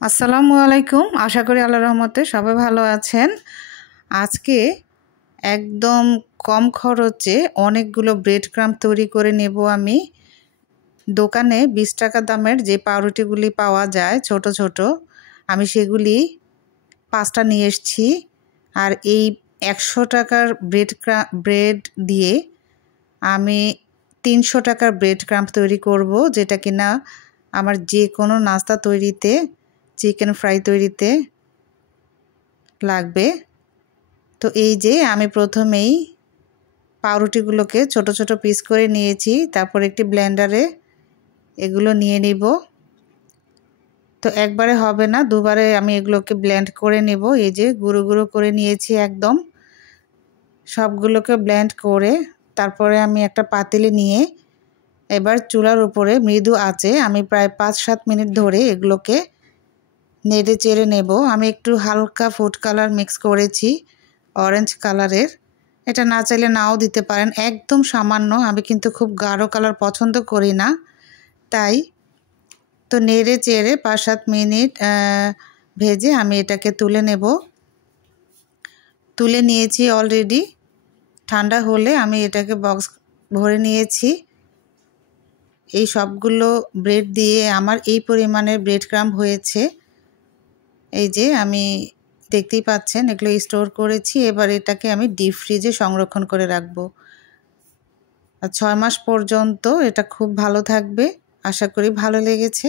আসসালামু আলাইকুম। আশা করি আল্লাহর রহমতে সবাই ভালো আছেন। আজকে একদম কম খরচে অনেকগুলো ব্রেড ক্রাম্ব তৈরি করে নেব আমি। দোকানে 20 টাকা দামের যে পাউরুটিগুলি পাওয়া যায় ছোট ছোট, আমি সেগুলি 5টা নিয়ে এসেছি। আর এই 100 টাকার ব্রেড দিয়ে আমি 300 টাকার ব্রেড ক্রাম্ব তৈরি করব, যেটা কিনা আমার যে কোনো নাস্তা তৈরিতে, চিকেন ফ্রাই তৈরিতে লাগবে। তো এই যে আমি প্রথমেই পাউরুটিগুলোকে ছোট ছোট পিস করে নিয়েছি, তারপর একটি ব্লেন্ডারে এগুলো নিয়ে নিব। তো একবারে হবে না, দুবারে আমি এগুলোকে ব্লেন্ড করে নেব। এই যে গুঁড়ো গুঁড়ো করে নিয়েছি একদম সবগুলোকে ব্লেন্ড করে। তারপরে আমি একটা পাতিলে নিয়ে এবার চুলার উপরে মৃদু আঁচে আমি প্রায় 5-7 মিনিট ধরে এগুলোকে নেড়ে চেড়ে নেব। আমি একটু হালকা ফুড কালার মিক্স করেছি, অরেঞ্জ কালারের। এটা না চাইলে নাও দিতে পারেন, একদম সামান্য। আমি কিন্তু খুব গাঢ় কালার পছন্দ করি না, তাই তো নেড়ে চেড়ে 5-7 মিনিট ভেজে আমি এটাকে তুলে নেব। তুলে নিয়েছি অলরেডি। ঠান্ডা হলে আমি এটাকে বক্স ভরে নিয়েছি। এই সবগুলো ব্রেড দিয়ে আমার এই পরিমাণের ব্রেড ক্রাম্ব হয়েছে। এই যে আমি দেখতেই পাচ্ছেন এগুলো স্টোর করেছি। এবার এটাকে আমি ডিপ ফ্রিজে সংরক্ষণ করে রাখবো। আর 6 মাস পর্যন্ত এটা খুব ভালো থাকবে। আশা করি ভালো লেগেছে।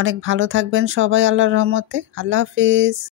অনেক ভালো থাকবেন সবাই আল্লাহর রহমতে। আল্লাহ হাফেজ।